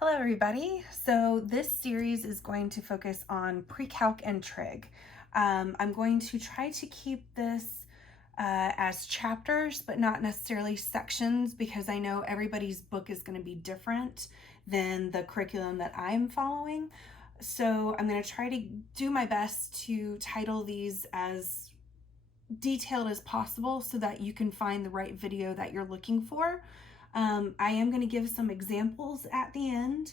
Hello everybody. So this series is going to focus on PreCalc and Trig. I'm going to try to keep this as chapters, but not necessarily sections, because I know everybody's book is going to be different than the curriculum that I'm following. So I'm going to try to do my best to title these as detailed as possible so that you can find the right video that you're looking for. I am going to give some examples at the end.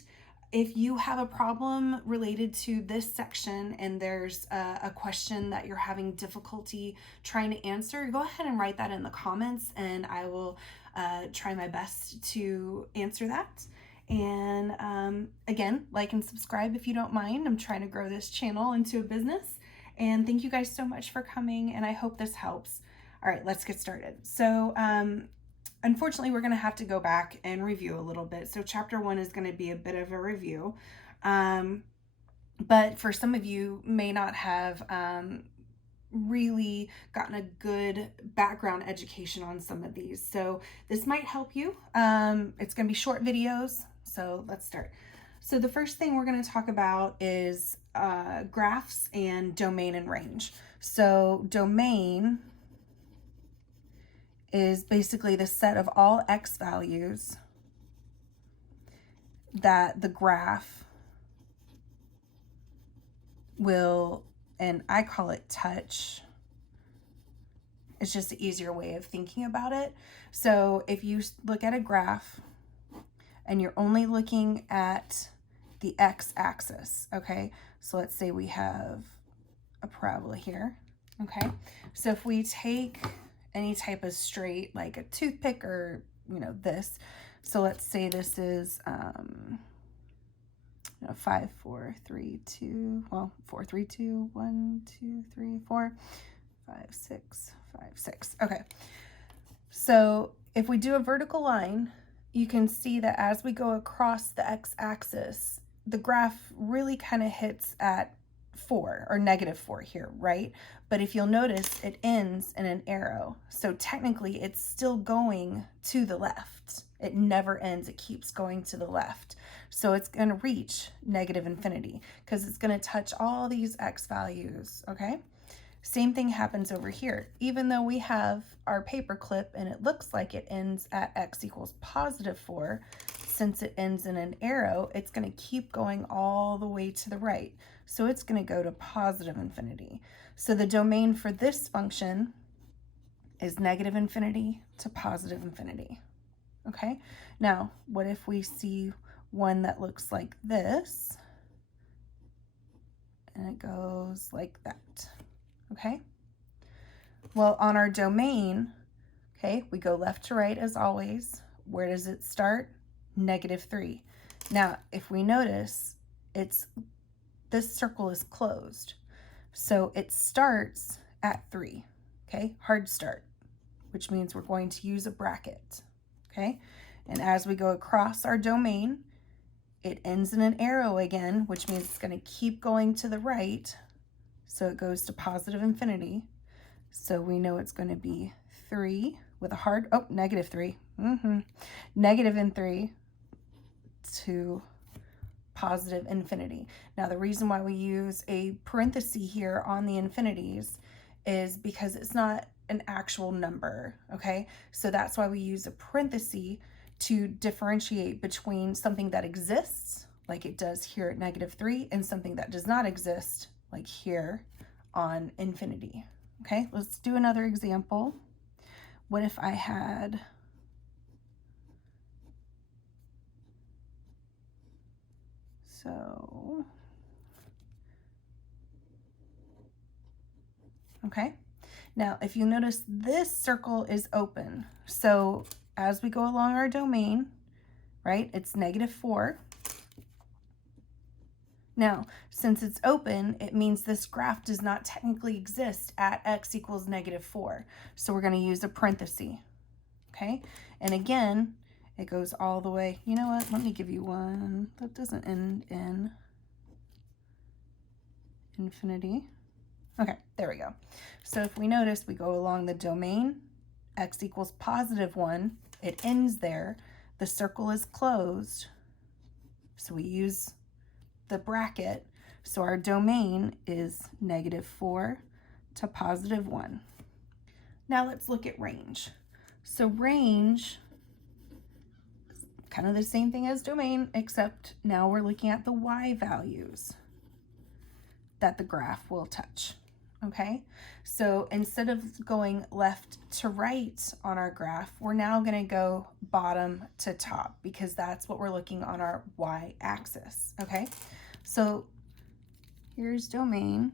If you have a problem related to this section and there's a question that you're having difficulty trying to answer, go ahead and write that in the comments and I will try my best to answer that. And again, like and subscribe if you don't mind. I'm trying to grow this channel into a business. And thank you guys so much for coming, and I hope this helps. All right, let's get started. So unfortunately, we're going to have to go back and review a little bit. So chapter 1 is going to be a bit of a review. But for some of you may not have really gotten a good background education on some of these. So this might help you. It's going to be short videos. So let's start. So the first thing we're going to talk about is graphs and domain and range. So domain is basically the set of all x values that the graph will, and I call it touch. It's just an easier way of thinking about it. So if you look at a graph and you're only looking at the x-axis, okay? So let's say we have a parabola here, okay? So if we take any type of straight, like a toothpick or, this. So let's say this is 5, 4, 3, 2, 4, 3, 2, 1, 2, 3, 4, 5, 6, 5, 6. Okay. So if we do a vertical line, you can see that as we go across the x-axis, the graph really kind of hits at 4 or -4 here, right? But if you'll notice, it ends in an arrow. So technically it's still going to the left. It never ends. It keeps going to the left. So it's going to reach -infinity because it's going to touch all these x values, okay? Same thing happens over here. Even though we have our paper clip and it looks like it ends at x equals +4, since it ends in an arrow, it's going to keep going all the way to the right. So it's going to go to +infinity. So the domain for this function is -infinity to +infinity. Okay, now what if we see one that looks like this and it goes like that? Okay, well, on our domain, okay, we go left to right as always. Where does it start? -3. Now, if we notice, this circle is closed. So it starts at 3, okay? Hard start, which means we're going to use a bracket, okay? And as we go across our domain, it ends in an arrow again, which means it's going to keep going to the right. So it goes to +infinity. So we know it's going to be 3 with a hard, -3. -3 to +infinity. Now the reason why we use a parenthesis here on the infinities is because it's not an actual number, okay? So that's why we use a parenthesis to differentiate between something that exists, like it does here at -3, and something that does not exist, like here on infinity. Okay, let's do another example. What if I had okay, now if you notice, this circle is open. So as we go along our domain, right, it's -4. Now, since it's open, it means this graph does not technically exist at x equals -4. So we're going to use a parenthesis, okay? And again, it goes all the way. You know what? Let me give you one that doesn't end in infinity. Okay, there we go. So if we notice, we go along the domain, x equals +1, it ends there, the circle is closed, So we use the bracket. So our domain is -4 to +1. Now let's look at range. So range is kind of the same thing as domain, except now we're looking at the y values that the graph will touch. Okay, so instead of going left to right on our graph, we're now going to go bottom to top because that's what we're looking on our y-axis. Okay, so here's domain.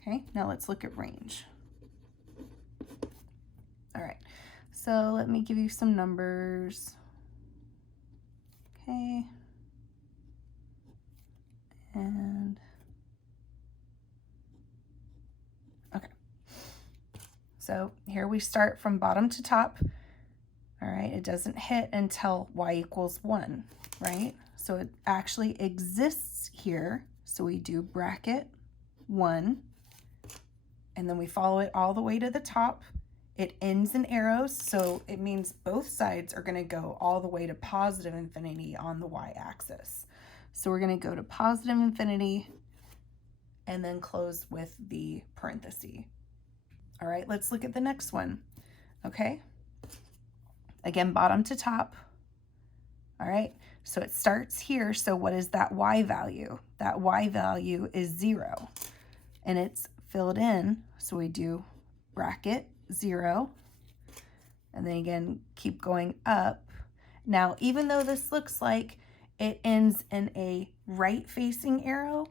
Okay, now let's look at range. All right, so let me give you some numbers. Okay, and okay. So here we start from bottom to top. All right, it doesn't hit until y equals 1, right? So it actually exists here. So we do bracket 1, and then we follow it all the way to the top. It ends in arrows, so it means both sides are going to go all the way to positive infinity on the y-axis. So we're going to go to positive infinity and then close with the parenthesis. All right, let's look at the next one. Okay, again, bottom to top. All right, so it starts here. So what is that y value? That y value is 0, and it's filled in. So we do bracket 0, and then again, keep going up. Now, even though this looks like it ends in a right-facing arrow,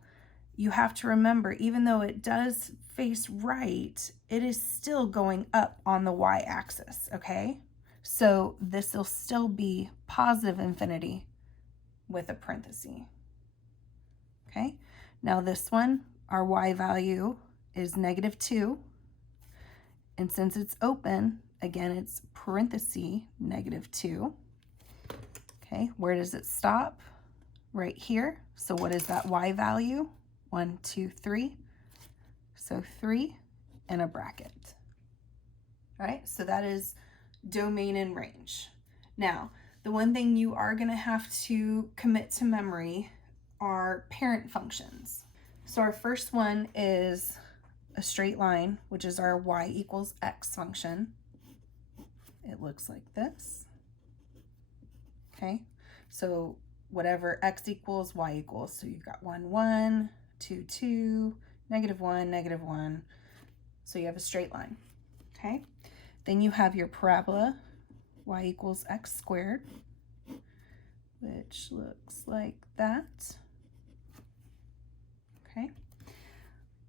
you have to remember, even though it does face right, it is still going up on the y-axis, okay? So this will still be positive infinity with a parenthesis, okay? Now this one, our y value is -2, and since it's open, again, it's parenthesis -2, okay? Where does it stop? Right here. So what is that y value? 1, 2, 3. So 3 and a bracket. All right, so that is domain and range. Now, the one thing you are going to have to commit to memory are parent functions. So our first one is a straight line, which is our y equals x function. It looks like this. Okay, so whatever x equals, y equals. So you've got 1, 1, 2, 2, -1, -1. So you have a straight line. Okay, then you have your parabola, y equals x squared, which looks like that. Okay,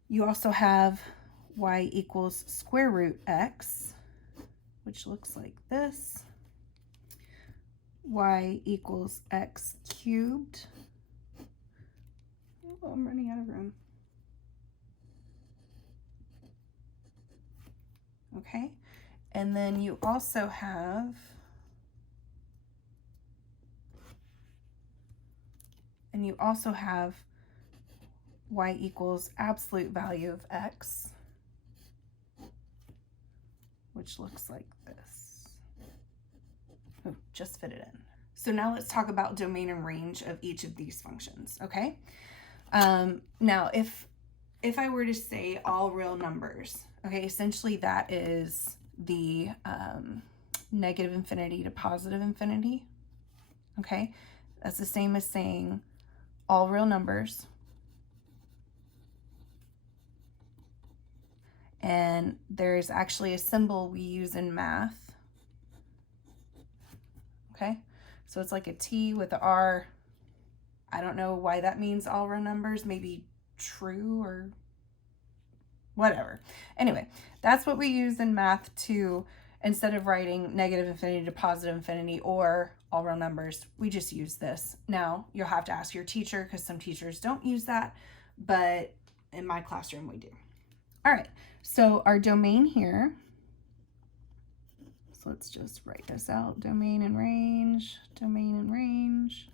you also have y equals square root x, which looks like this. Y equals x cubed. Oh, I'm running out of room. Okay, and then you also have y equals absolute value of x, which looks like this. Oh, just fit it in. So now let's talk about domain and range of each of these functions, okay? Now, if I were to say all real numbers, okay, essentially that is the -infinity to positive infinity, okay? That's the same as saying all real numbers. And there's actually a symbol we use in math, okay? So it's like a T with an R. I don't know why that means all real numbers, maybe true or whatever. Anyway, that's what we use in math to, instead of writing -infinity to positive infinity or all real numbers, we just use this. Now, you'll have to ask your teacher because some teachers don't use that, but in my classroom we do. All right, so our domain here, so let's just write this out, domain and range, domain and range.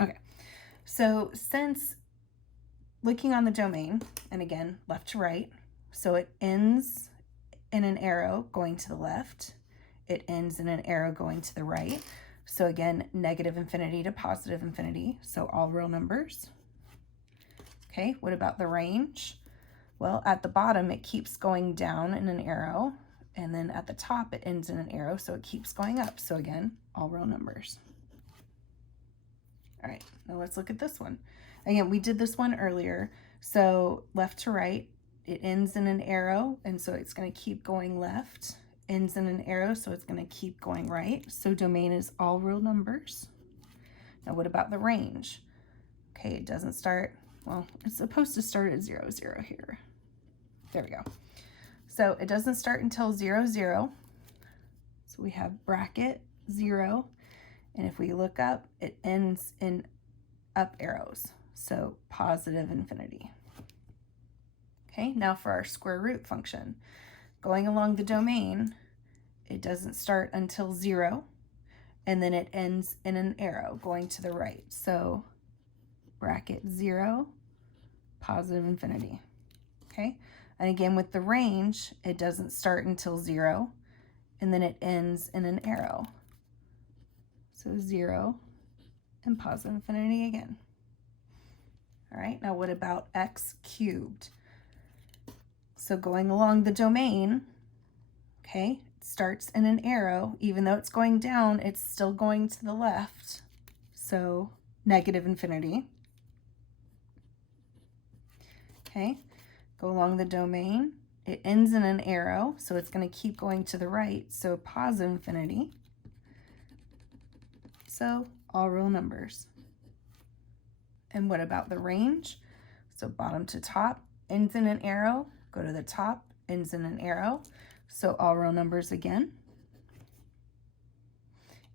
Okay, so since looking on the domain, and again, left to right, so it ends in an arrow going to the left. It ends in an arrow going to the right. So again, negative infinity to positive infinity. So all real numbers. Okay, what about the range? Well, at the bottom, it keeps going down in an arrow. And then at the top, it ends in an arrow. So it keeps going up. So again, all real numbers. All right, now let's look at this one. Again, we did this one earlier. So left to right, it ends in an arrow, and so it's going to keep going left. Ends in an arrow, so it's going to keep going right. So domain is all real numbers. Now what about the range? Okay, it doesn't start, well, it's supposed to start at 0, 0 here. There we go. So it doesn't start until 0, 0. So we have bracket 0. And if we look up, it ends in up arrows. So positive infinity. Okay, now for our square root function. Going along the domain, it doesn't start until 0, and then it ends in an arrow going to the right. So bracket 0, positive infinity. Okay, and again with the range, it doesn't start until 0, and then it ends in an arrow. So 0 and positive infinity again. All right, now what about x cubed? So going along the domain, okay, it starts in an arrow. Even though it's going down, it's still going to the left. So negative infinity. Okay, go along the domain. It ends in an arrow, so it's going to keep going to the right. So positive infinity. So all real numbers. And what about the range? So bottom to top, ends in an arrow, go to the top, ends in an arrow. So all real numbers again.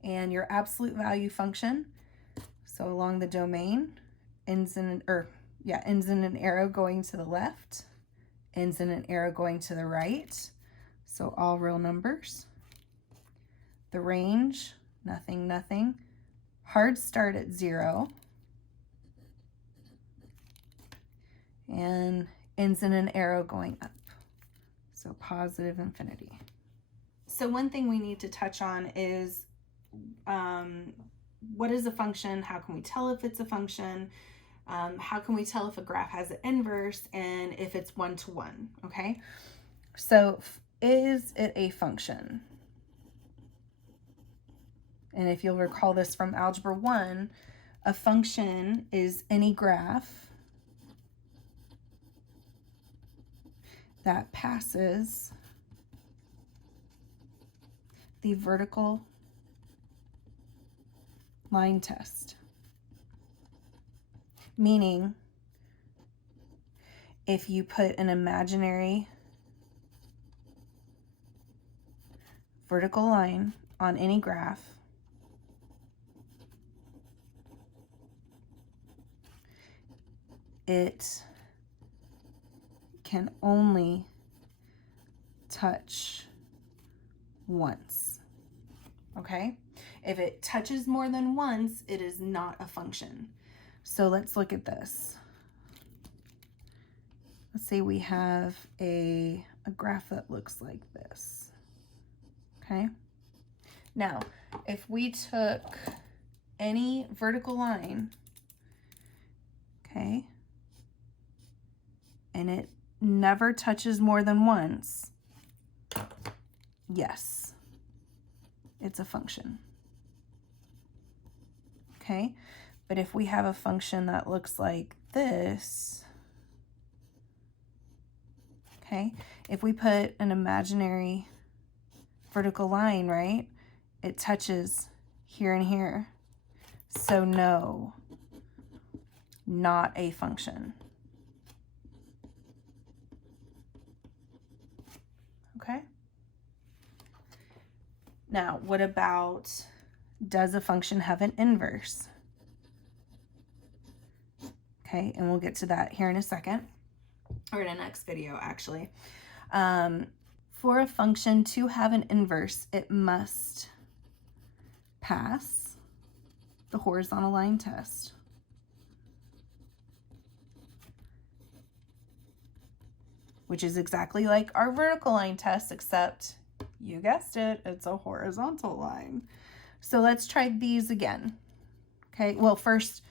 And your absolute value function, so along the domain, ends in an arrow going to the left, ends in an arrow going to the right. So all real numbers. The range, nothing, nothing. Hard start at 0. And ends in an arrow going up. So positive infinity. So one thing we need to touch on is what is a function? How can we tell if it's a function? How can we tell if a graph has an inverse and if it's one-to-one, okay? So is it a function? And if you'll recall this from Algebra 1, a function is any graph that passes the vertical line test. Meaning, if you put an imaginary vertical line on any graph, it can only touch once, okay? If it touches more than once, it is not a function. So let's look at this. Let's say we have a graph that looks like this, okay? Now, if we took any vertical line, okay, and it never touches more than once, yes, it's a function. Okay, but if we have a function that looks like this, okay, if we put an imaginary vertical line, right, it touches here and here. So no, not a function. Okay. Now, what about, does a function have an inverse? Okay, and we'll get to that here in a second, or in a next video, actually. For a function to have an inverse, it must pass the horizontal line test. which is exactly like our vertical line test, except you guessed it, it's a horizontal line. So let's try these again. Okay, well, first,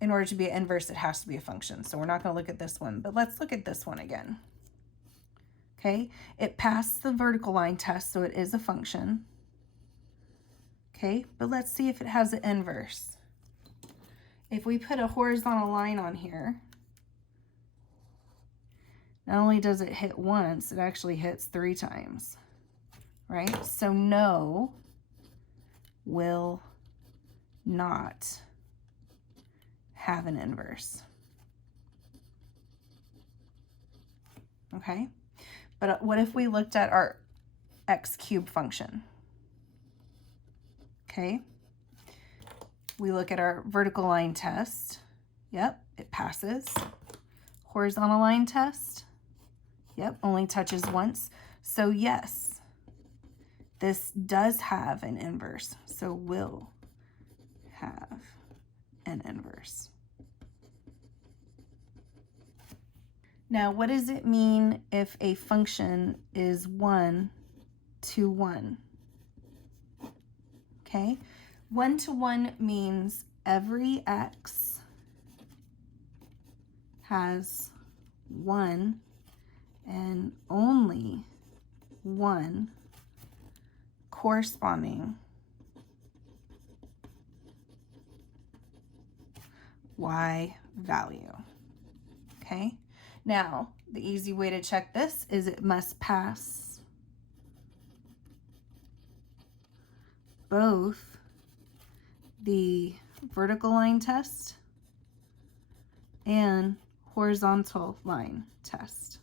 in order to be an inverse, it has to be a function. So we're not going to look at this one, but let's look at this one again. Okay, it passed the vertical line test, so it is a function. Okay, but let's see if it has an inverse. If we put a horizontal line on here, not only does it hit once, it actually hits 3 times, right? So no will not have an inverse. Okay, but what if we looked at our x cubed function? Okay, we look at our vertical line test. Yep, it passes. Horizontal line test. Yep, only touches once. So yes, this does have an inverse. So will have an inverse. Now, what does it mean if a function is 1 to 1? Okay, 1 to 1 means every x has one and only one corresponding y value. Okay, now the easy way to check this is it must pass both the vertical line test and horizontal line test.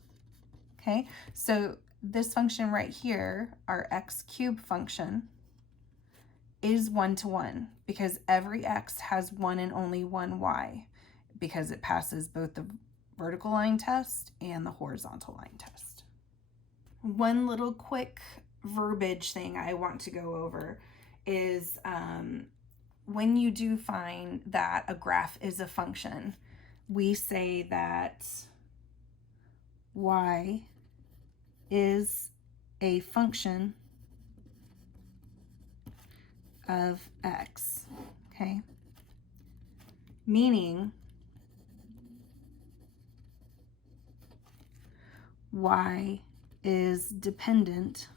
Okay, so this function right here, our x cubed function, is 1 to 1 because every x has one and only one y, because it passes both the vertical line test and the horizontal line test. One little quick verbiage thing I want to go over is when you do find that a graph is a function, we say that y is a function of x, okay? Meaning y is dependent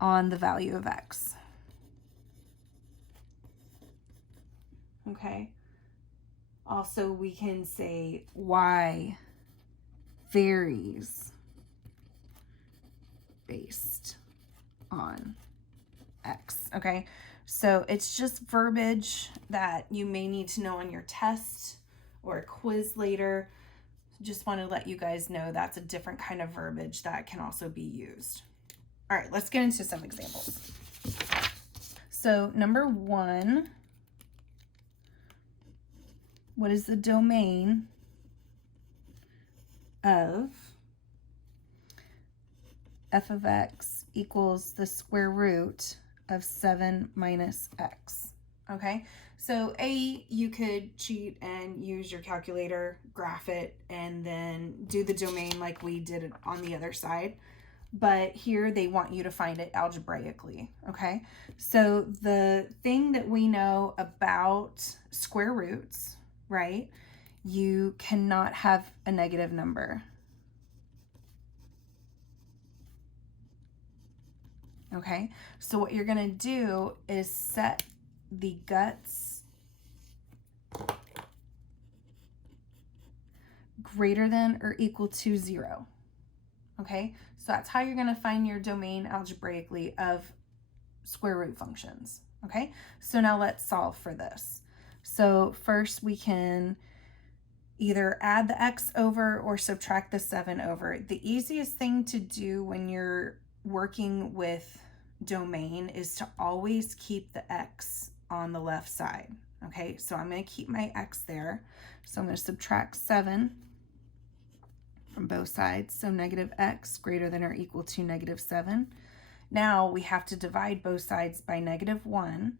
on the value of x. Okay? Also, we can say y varies based on x. Okay? So it's just verbiage that you may need to know on your test or a quiz later. Just want to let you guys know that's a different kind of verbiage that can also be used. All right, let's get into some examples. So number 1, what is the domain of f of x equals the square root of 7 minus x? Okay, so A, you could cheat and use your calculator, graph it, and then do the domain like we did it on the other side. But here they want you to find it algebraically, okay? So the thing that we know about square roots, right? You cannot have a negative number. Okay, so what you're gonna do is set the guts greater than or equal to 0. Okay, so that's how you're going to find your domain algebraically of square root functions. Okay, so now let's solve for this. So first we can either add the x over or subtract the 7 over. The easiest thing to do when you're working with domain is to always keep the x on the left side. Okay, so I'm going to keep my x there. So I'm going to subtract 7 from both sides, so negative x greater than or equal to negative 7. Now we have to divide both sides by negative 1,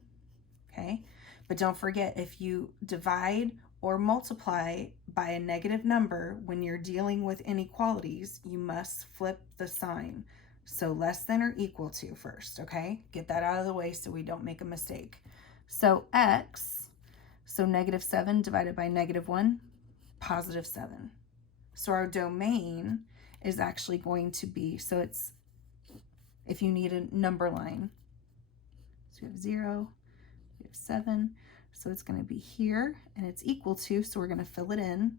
okay? But don't forget, if you divide or multiply by a negative number when you're dealing with inequalities, you must flip the sign. So less than or equal to first, okay? Get that out of the way so we don't make a mistake. So x, so -7 divided by -1, +7. So our domain is actually going to be, so it's, if you need a number line, so we have 0, we have 7, so it's going to be here, and it's equal to, so we're going to fill it in,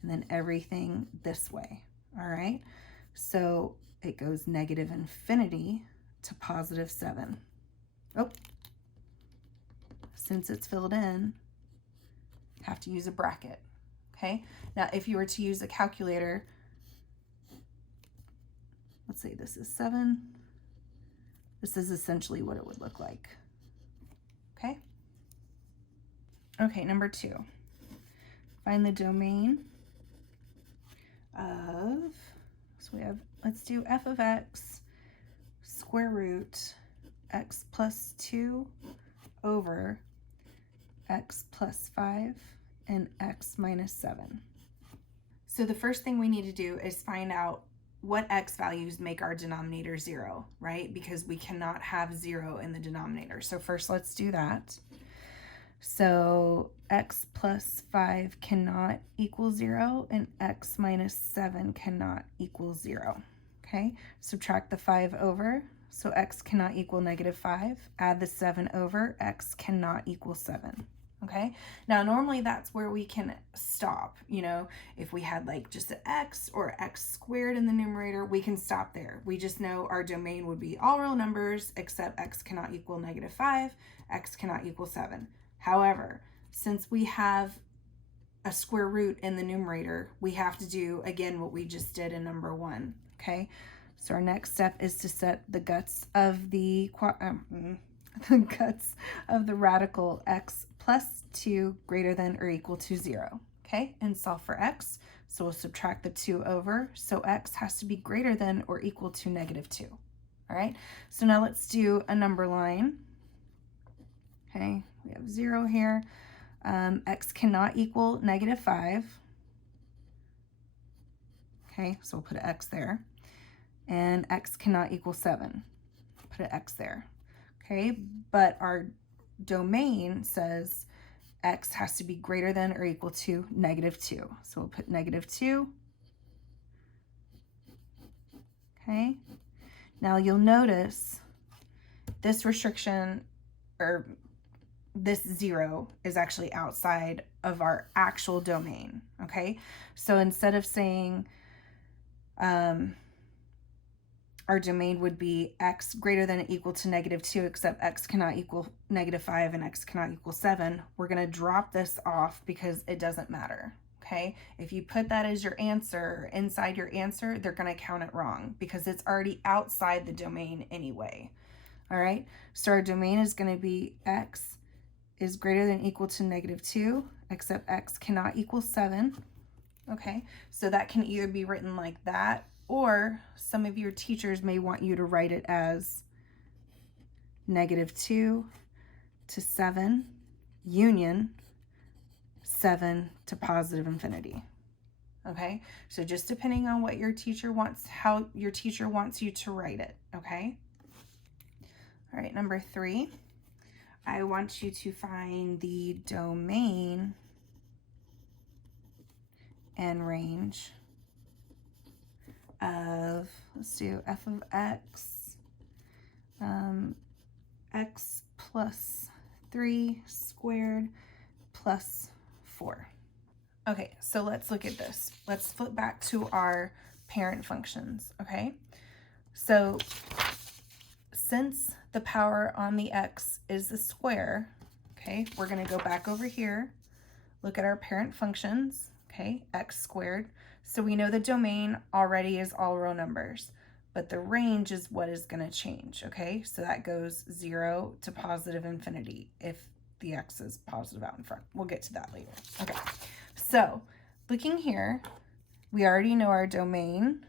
and then everything this way, all right? So it goes -infinity to +7. Oh, since it's filled in, have to use a bracket, okay? Now, if you were to use a calculator, let's say this is 7. This is essentially what it would look like, okay? Okay, number 2. Find the domain of, so we have, let's do f of x square root x plus 2 over x plus 5 and x minus 7. So the first thing we need to do is find out what x values make our denominator 0, right? Because we cannot have 0 in the denominator. So first let's do that. So x plus 5 cannot equal 0, and x minus 7 cannot equal 0, okay? Subtract the 5 over, so x cannot equal -5. Add the 7 over, x cannot equal 7, okay? Now, normally that's where we can stop, you know, if we had like just an x or x squared in the numerator, we can stop there. We just know our domain would be all real numbers except x cannot equal -5, x cannot equal 7. However, since we have a square root in the numerator, we have to do, again, what we just did in number 1, okay? So our next step is to set the guts of the radical x plus 2 greater than or equal to 0, okay? And solve for x. So we'll subtract the 2 over, so x has to be greater than or equal to -2, all right? So now let's do a number line. Okay, we have 0 here. X cannot equal -5. Okay, so we'll put an X there. And X cannot equal 7. Put an X there. Okay, but our domain says X has to be greater than or equal to -2. So we'll put -2. Okay, now you'll notice this restriction, or this 0, is actually outside of our actual domain, okay? So instead of saying our domain would be x greater than or equal to -2, except x cannot equal -5 and x cannot equal 7, we're going to drop this off because it doesn't matter, okay? If you put that as your answer, inside your answer, they're going to count it wrong because it's already outside the domain anyway, all right? So our domain is going to be x is greater than or equal to -2, except x cannot equal 7, okay? So that can either be written like that, or some of your teachers may want you to write it as -2 to 7 union 7 to +infinity, okay? So just depending on what your teacher wants, how your teacher wants you to write it, okay? All right, number 3. I want you to find the domain and range of, let's do f of x, x plus 3 squared plus 4. Okay, so let's look at this. Let's flip back to our parent functions, okay? So since the power on the x is the square, okay, we're going to go back over here, look at our parent functions, okay, x squared. So we know the domain already is all real numbers, but the range is what is going to change, okay? So that goes 0 to +infinity if the x is positive out in front. We'll get to that later. Okay, so looking here, we already know our domain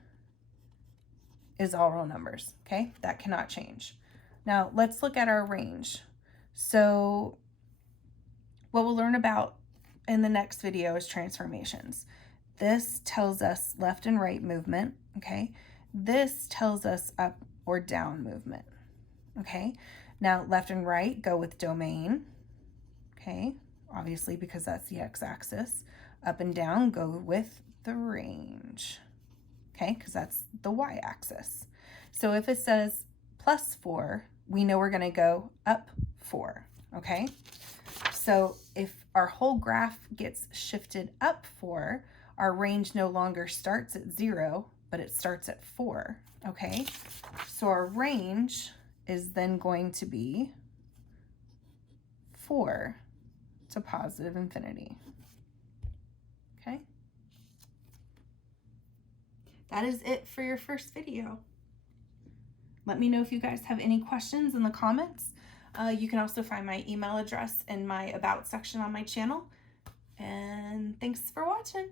is all real numbers, okay? That cannot change. Now, let's look at our range. So what we'll learn about in the next video is transformations. This tells us left and right movement, okay? This tells us up or down movement, okay? Now, left and right go with domain, okay? Obviously, because that's the x-axis. Up and down go with the range, okay? Because that's the y-axis. So if it says +4, we know we're gonna go up 4, okay? So if our whole graph gets shifted up 4, our range no longer starts at 0, but it starts at 4, okay? So our range is then going to be 4 to positive infinity, okay? That is it for your first video. Let me know if you guys have any questions in the comments. You can also find my email address in my About section on my channel. And thanks for watching.